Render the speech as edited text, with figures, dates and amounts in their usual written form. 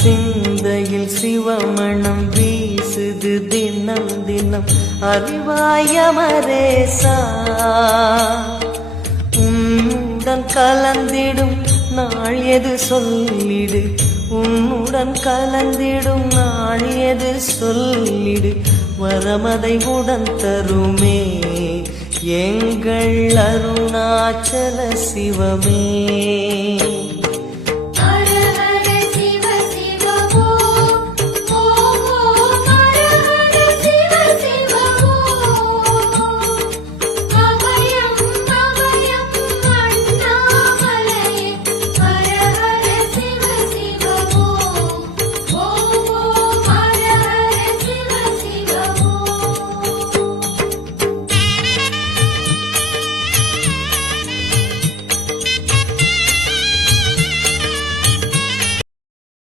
சிந்தையில் சிவமணம் வீசுது தினம் தினம் அறிவாயமரேசா உன்னுடன் கலந்திடும் நாள் எது சொல்லிடு உன்னுடன் கலந்திடும் நாள் எது சொல்லிடு வரமதை உடன் தருமே எங்கள் அருணாச்சல சிவமே.